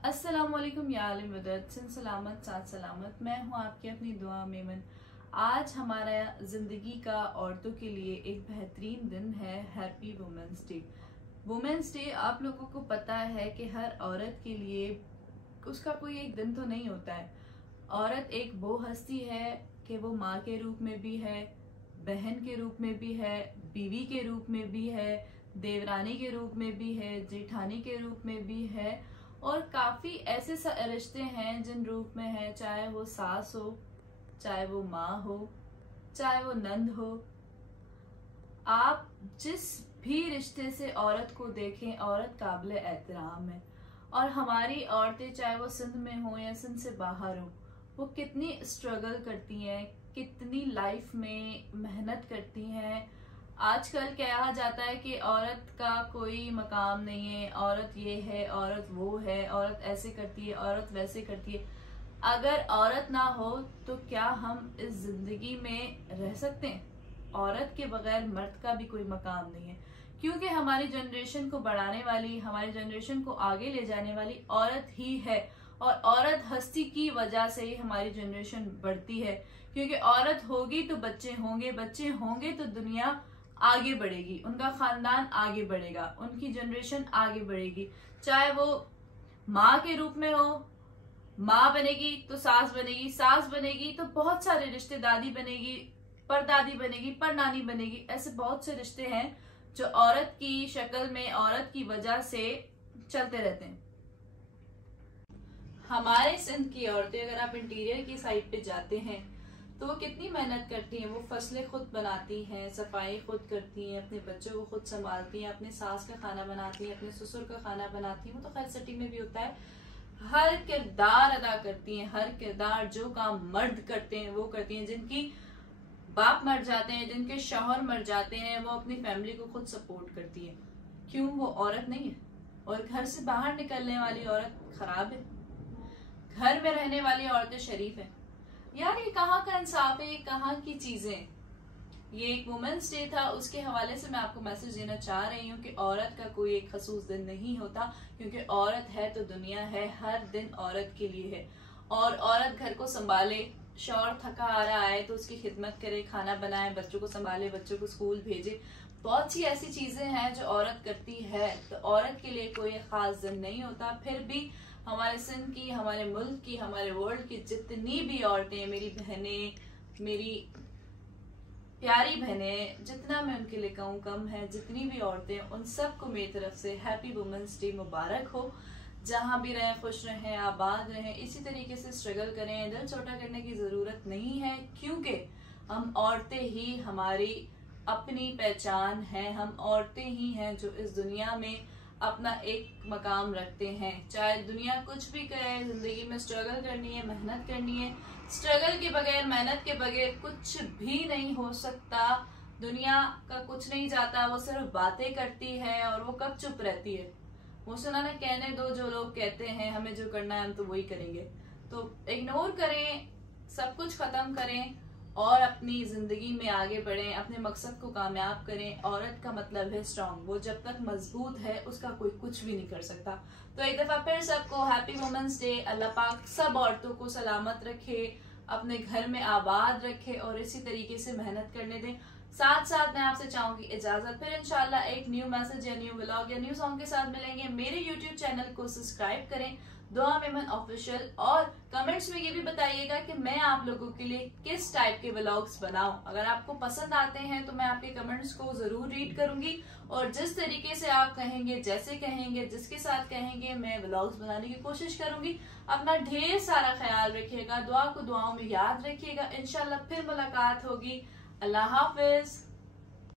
अस्सलामुअलैकुम या आलिम मदद सिन सलामत साथ सलामत। मैं हूँ आपकी अपनी दुआ मेमन। आज हमारा ज़िंदगी का औरतों के लिए एक बेहतरीन दिन है, happy women's day. Women's day आप लोगों को पता है कि हर औरत के लिए उसका कोई एक दिन तो नहीं होता है। औरत एक वो हस्ती है कि वो माँ के रूप में भी है, बहन के रूप में भी है, बीवी के रूप में भी है, देवरानी के रूप में भी है, जेठानी के रूप में भी है, और काफी ऐसे रिश्ते हैं जिन रूप में है, चाहे वो सास हो, चाहे वो माँ हो, चाहे वो नंद हो। आप जिस भी रिश्ते से औरत को देखें, औरत काबिल एहतराम है। और हमारी औरतें चाहे वो सिंध में हो या सिंध से बाहर हो, वो कितनी स्ट्रगल करती हैं, कितनी लाइफ में मेहनत करती हैं। आजकल कहा जाता है कि औरत का कोई मकाम नहीं है, औरत ये है, औरत वो है, औरत ऐसे करती है, औरत वैसे करती है। अगर औरत ना हो तो क्या हम इस जिंदगी में रह सकते हैं? औरत के बगैर मर्द का भी कोई मकाम नहीं है, क्योंकि हमारी जनरेशन को बढ़ाने वाली, हमारी जनरेशन को आगे ले जाने वाली औरत ही है। और औरत हस्ती की वजह से ही हमारी जनरेशन बढ़ती है, क्योंकि औरत होगी तो बच्चे होंगे, बच्चे होंगे तो दुनिया आगे बढ़ेगी, उनका खानदान आगे बढ़ेगा, उनकी जनरेशन आगे बढ़ेगी। चाहे वो माँ के रूप में हो, माँ बनेगी तो सास बनेगी, सास बनेगी तो बहुत सारे रिश्ते, दादी बनेगी, परदादी बनेगी, परनानी बनेगी। ऐसे बहुत से रिश्ते हैं जो औरत की शक्ल में, औरत की वजह से चलते रहते हैं। हमारे सिंध की औरतें, अगर आप इंटीरियर की साइड पे जाते हैं तो वो कितनी मेहनत करती हैं। वो फसलें खुद बनाती हैं, सफाई खुद करती हैं, अपने बच्चों को खुद संभालती हैं, अपने सास का खाना बनाती हैं, अपने ससुर का खाना बनाती हैं। वो तो खैर सिटी में भी होता है। हर किरदार अदा करती हैं, हर किरदार जो काम मर्द करते हैं वो करती हैं। जिनकी बाप मर जाते हैं, जिनके शौहर मर जाते हैं, वो अपनी फैमिली को खुद सपोर्ट करती है। क्यों? वो औरत नहीं है? और घर से बाहर निकलने वाली औरत खराब है? घर में रहने वाली औरतें शरीफ है? यार ये कहाँ का इंसाफ है, ये कहाँ की चीजें। ये एक वुमेन्स डे था, उसके हवाले से मैं आपको मैसेज देना चाह रही हूँ कि औरत का कोई एक खसूस दिन नहीं होता, क्योंकि औरत है तो दुनिया है। हर दिन औरत के लिए है। और औरत घर को संभाले, शौहर थका आ रहा है तो उसकी खिदमत करे, खाना बनाए, बच्चों को संभाले, बच्चों को स्कूल भेजे। बहुत सी ऐसी चीजें हैं जो औरत करती है। तो औरत के लिए कोई खास दिन नहीं होता। फिर भी हमारे सिंध की, हमारे मुल्क की, हमारे वर्ल्ड की जितनी भी औरतें, मेरी बहनें, मेरी प्यारी बहनें, जितना मैं उनके लिए कहूँ कम है, जितनी भी औरतें, उन सबको मेरी तरफ से हैप्पी वुमेन्स डे मुबारक हो। जहाँ भी रहें खुश रहें, आबाद रहें, इसी तरीके से स्ट्रगल करें। दिल छोटा करने की जरूरत नहीं है, क्योंकि हम औरतें ही हमारी अपनी पहचान है। हम औरतें ही हैं जो इस दुनिया में अपना एक मकाम रखते हैं। चाहे दुनिया कुछ भी करे, जिंदगी में स्ट्रगल करनी है, मेहनत करनी है। स्ट्रगल के बगैर, मेहनत के बगैर कुछ भी नहीं हो सकता। दुनिया का कुछ नहीं जाता, वो सिर्फ बातें करती है। और वो कब चुप रहती है? वो सुना ना, कहने दो, जो लोग कहते हैं हमें जो करना है हम तो वही करेंगे। तो इग्नोर करें, सब कुछ खत्म करें और अपनी जिंदगी में आगे बढ़ें, अपने मकसद को कामयाब करें। औरत का मतलब है स्ट्रांग। वो जब तक मजबूत है उसका कोई कुछ भी नहीं कर सकता। तो एक दफा फिर सबको हैप्पी वुमेन्स डे। अल्लाह पाक सब औरतों को सलामत रखे, अपने घर में आबाद रखे और इसी तरीके से मेहनत करने दें। साथ साथ मैं आपसे चाहूंगी इजाजत। फिर इंशाल्लाह एक न्यू मैसेज या न्यू व्लॉग या न्यू सॉन्ग के साथ मिलेंगे। मेरे यूट्यूब चैनल को सब्सक्राइब करें, दुआ मेमन ऑफिशियल। और कमेंट्स में ये भी बताइएगा कि मैं आप लोगों के लिए किस टाइप के व्लॉग्स बनाऊं। अगर आपको पसंद आते हैं तो मैं आपके कमेंट्स को जरूर रीड करूंगी, और जिस तरीके से आप कहेंगे, जैसे कहेंगे, जिसके साथ कहेंगे, मैं व्लॉग्स बनाने की कोशिश करूंगी। अपना ढेर सारा ख्याल रखिएगा, दुआ को दुआओं में याद रखिएगा। इंशाल्लाह फिर मुलाकात होगी। अल्लाह हाफिज।